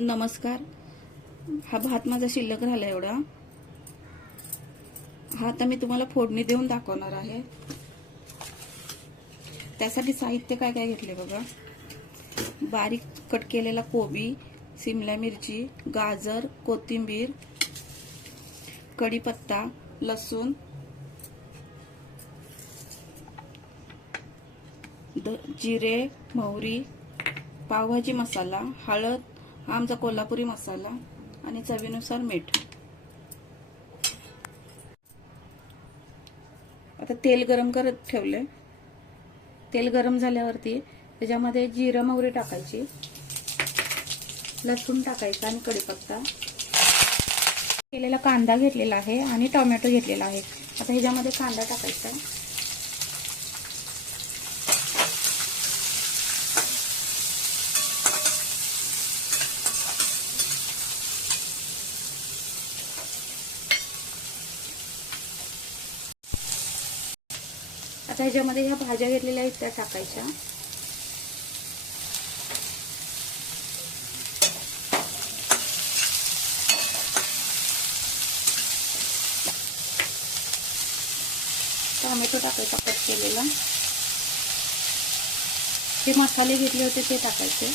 नमस्कार. हा भात माझा शिल्लक राहिला एवढा. हा आता मी तुम्हाला फोडणी देऊन दाखवणार आहे. त्यासाठी साहित्य काय काय घेतले बघा. बारीक कट केलेला कोबी, सिमला मिरची, गाजर, कोथिंबीर, कढीपत्ता, लसूण, जिरे, मोहरी, पावभाजी मसाला, हळद, हा आमचा कोल्हापुरी मसाला आणि चवीनुसार मीठ. आता तेल गरम करत ठेवले. तेल गरम झाल्यावरती त्याच्यामध्ये जिरे मोहरी टाकायची, लसूण टाकायचा आणि कढीपत्ता. केलेला कांदा घेतलेला आहे आणि टोमॅटो घेतलेला आहे. आता ह्याच्यामध्ये कांदा टाकायचा. आता ह्याच्यामध्ये ह्या भाज्या घेतलेल्या आहेत त्या टाकायच्या. टोमॅटो टाकायचा कट केलेला. जे मसाले घेतले होते ते टाकायचे.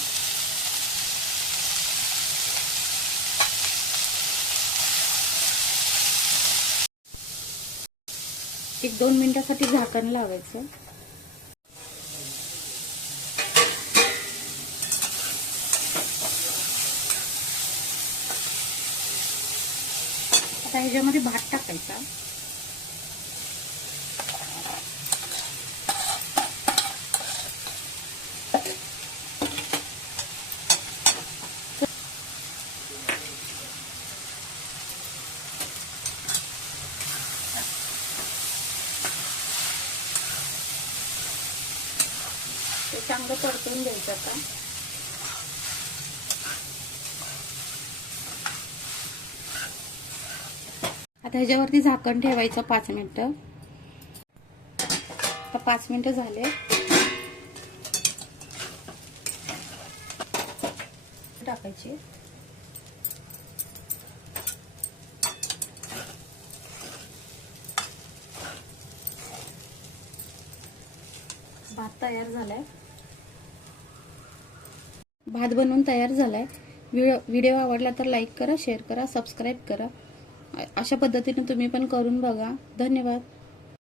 एक 2 मिनिटासाठी झाकण लावायचं. आता ह्याच्यामध्ये भात टाकायचा. ते चांगलं परतून द्यायचं. आता ह्याच्यावरती झाकण ठेवायचं 5 मिनिटं. आता 5 मिनिटं झाले. टाकायची. भात तयार झालाय. भात बनवून तयार झालाय. व्हिडिओ आवडला तर लाईक करा, शेअर करा, सबस्क्राईब करा. अशा पद्धतीने तुम्ही पण करून बघा. धन्यवाद.